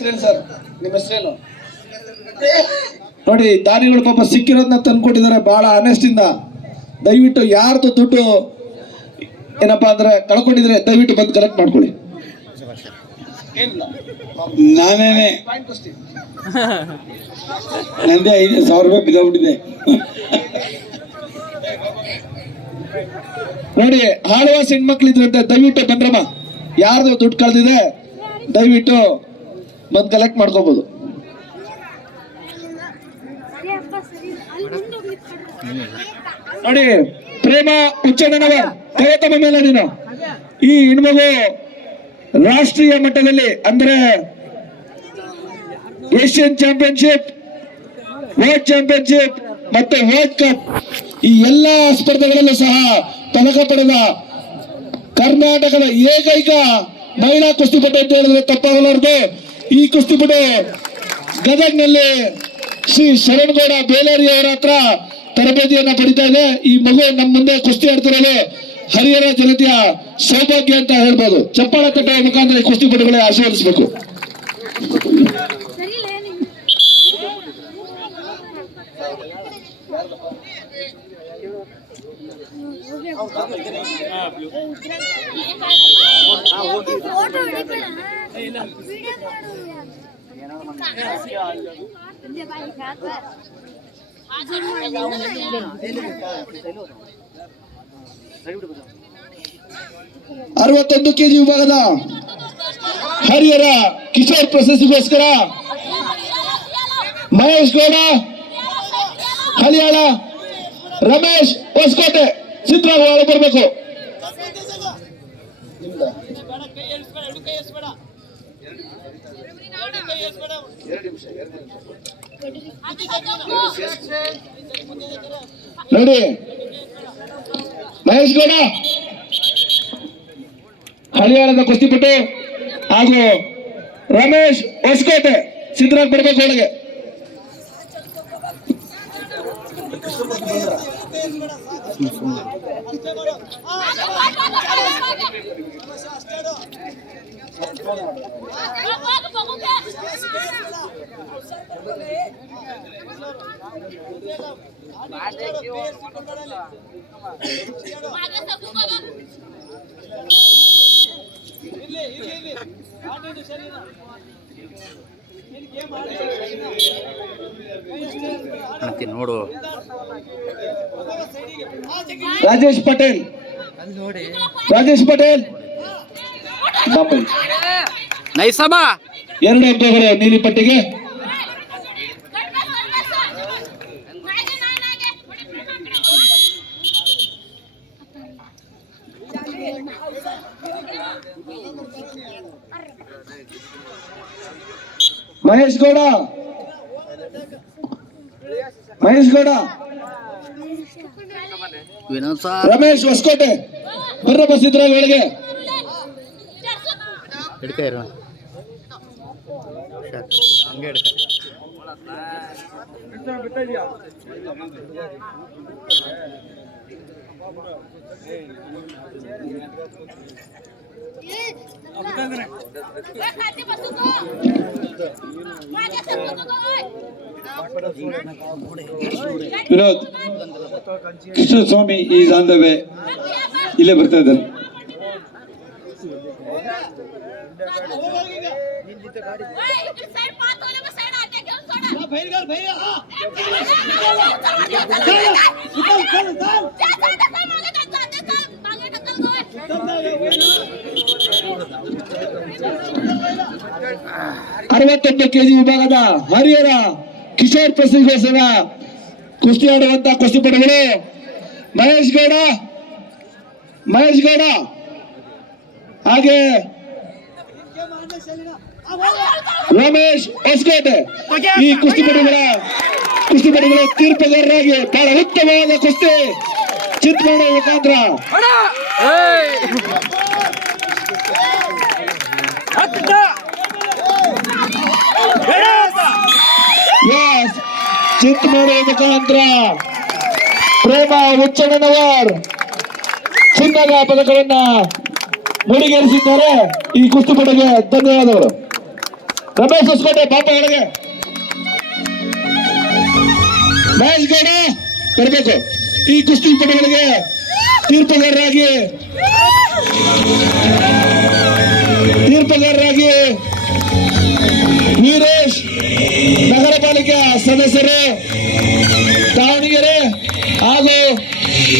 Sir ನಿಮ್ಮ ಹೆಸರೇನು? ನೋಡಿ ದಾನಿಗಳು ಪಾಪ ಸಿಕ್ಕಿರೋದನ್ನ ತಂದ್ಕೊಟ್ಟಿದ್ದಾರೆ ಬಹಳ ಆನೆಸ್ಟ್ ಇಂದ. ದಯವಿಟ್ಟು ಯಾರ್ದು ದುಡ್ಡು ಏನಪ್ಪಾ ಅಂದ್ರೆ ಕಳ್ಕೊಂಡಿದ್ರೆ ದಯವಿಟ್ಟು ಬಂದು ಕಲೆಕ್ಟ್ ಮಾಡ್ಕೊಳ್ಳಿ. ನಾನೇನೆ ನಂದೇ 5,000 ರೂಪಾಯಿ ಬಿದ್ದೋಗ್ಬಿಟ್ಟಿದೆ. ನೋಡಿ ಹಾಳುವಾಸ ಹೆಣ್ಮಕ್ಳಿದ್ರಂತೆ ದಯವಿಟ್ಟು ಬಂದ್ರಮ್ಮ. ಯಾರ್ದು ದುಡ್ಡು ಕಳೆದಿದೆ ದಯವಿಟ್ಟು ಬಂದು ಕಲೆಕ್ಟ್ ಮಾಡ್ಕೋಬಹುದು. ನೋಡಿ ಪ್ರೇಮ ಹುಚ್ಚಣ್ಣನವರ್ ಕೈತಮ್ಮ ಮೇಲೆ ನೀನು ಈ ಹೆಣ್ಮಗು ರಾಷ್ಟ್ರೀಯ ಮಟ್ಟದಲ್ಲಿ ಅಂದ್ರೆ ಏಷ್ಯನ್ ಚಾಂಪಿಯನ್ಶಿಪ್, ವರ್ಲ್ಡ್ ಚಾಂಪಿಯನ್ಶಿಪ್ ಮತ್ತೆ ವರ್ಲ್ಡ್ ಕಪ್ ಈ ಎಲ್ಲಾ ಸ್ಪರ್ಧೆಗಳಲ್ಲೂ ಸಹ ಪದಕ ಪಡೆದ ಕರ್ನಾಟಕದ ಏಕೈಕ ಮಹಿಳಾ ಕುಸ್ತಿಪಟು ಅಂತ ಹೇಳಿದ್ರೆ ತಪ್ಪಾಗಲಾರದು. ಈ ಕುಸ್ತಿಪಟು ಗದಗ್ನಲ್ಲಿ ಶ್ರೀ ಶರಣಗೌಡ ಬೇಲೇರಿ ಅವರ ಹತ್ರ ತರಬೇತಿಯನ್ನ ಪಡಿತಾ ಇದೆ. ಈ ಮಗು ನಮ್ಮ ಮುಂದೆ ಕುಸ್ತಿ ಆಡ್ತಿರೋದು ಹರಿಹರ ಜನತೆಯ ಸೌಭಾಗ್ಯ ಅಂತ ಹೇಳ್ಬೋದು. ಚಪ್ಪಾಳ ತಟ್ಟುವ ಮುಖಾಂತರ ಕುಸ್ತಿಪಟುಗಳೇ ಆಶೀರ್ವದಿಸಬೇಕು. ಅರವತ್ತೊಂದು ಕೆಜಿ ವಿಭಾಗದ ಹರಿಹರ ಕಿಶೋರ್ ಪ್ರಶಸ್ತಿಗೋಸ್ಕರ ಮಹೇಶ್ ಗೌಡ ಹಳಿಯಾಳ, ರಮೇಶ್ ಹೊಸಕೋಟೆ ಚಿತ್ರಗಳು ಬರಬೇಕು. ನೋಡಿ ಮಹೇಶ್ ಗೌಡ ಹಳಿಯಾಳದ ಕುಸ್ತಿಪಟು ಹಾಗೂ ರಮೇಶ್ ಹೊಸಕೋಟೆ ಸಿದ್ಧರಾಗಿ ಬರಬೇಕು ಒಳಗೆ. ನೋಡು ರಾಜೇಶ್ ಪಟೇಲ್, ರಾಜೇಶ್ ಪಟೇಲ್ ನೈಸಬಾ 2 ಅಂಕಗಳು ನೀಲಿ ಪಟ್ಟಿಗೆ. ಮಹೇಶ್ ಗೌಡ, ಮಹೇಶ್ ಗೌಡ, ರಮೇಶ್ ಹೊಸಕೋಟೆ ಬರ್ರಪ್ಪ ಸಿದ್ಧರಾಗಿ ಒಳಗೆ. Vinod Krishnaswamy is on the way, ಇಲ್ಲೇ ಬರ್ತಾ ಇದ್ದಾರೆ. ಅರವತ್ತೊಂದು ಕೆಜಿ ವಿಭಾಗದ ಹರಿಹರ ಕಿಶೋರ್ ಪ್ರಶಸ್ತಿಗೋಸ್ಕರ ಕುಸ್ತಿ ಆಡುವಂತ ಕುಸ್ತಿಪಟುಗಳು ಮಹೇಶ್ ಗೌಡ, ಮಹೇಶ್ ಗೌಡ ಹಾಗೆ ರಮೇಶ್ ಹೊಸಕೋಟೆ ಈ ಕುಸ್ತಿಪಟುಗಳ ತೀರ್ಪುಗಾರರಾಗಿ ಬಹಳ ಉತ್ತಮವಾದ ಕುಸ್ತಿ ಚಿತ್ ಮಾಡುವ ಮುಖಾಂತರ ಚಿತ್ ಮಾಡುವ ಮುಖಾಂತರ ಪ್ರೇಮ ಹುಚ್ಚಣ್ಣನವರ್ ಚಿನ್ನದ ಪದಕವನ್ನ ಮುಡಿಗೇರಿಸಿದ್ದಾರೆ. ಈ ಕುಸ್ತಿಪಟುಗೆ ಧನ್ಯವಾದಗಳು. ರಮೇಶ್ ಹೊಸಕೋಟೆ ಪಾಪ ಒಳಗೆ. ಮಹೇಶ್ ಗೌಡ ಬರಬೇಕು. ಈ ಕುಸ್ತಿ ಪಟಗಳಿಗೆ ತೀರ್ಪುಗಾರರಾಗಿ ವೀರೇಶ್, ನಗರ ಪಾಲಿಕೆ ಸದಸ್ಯರು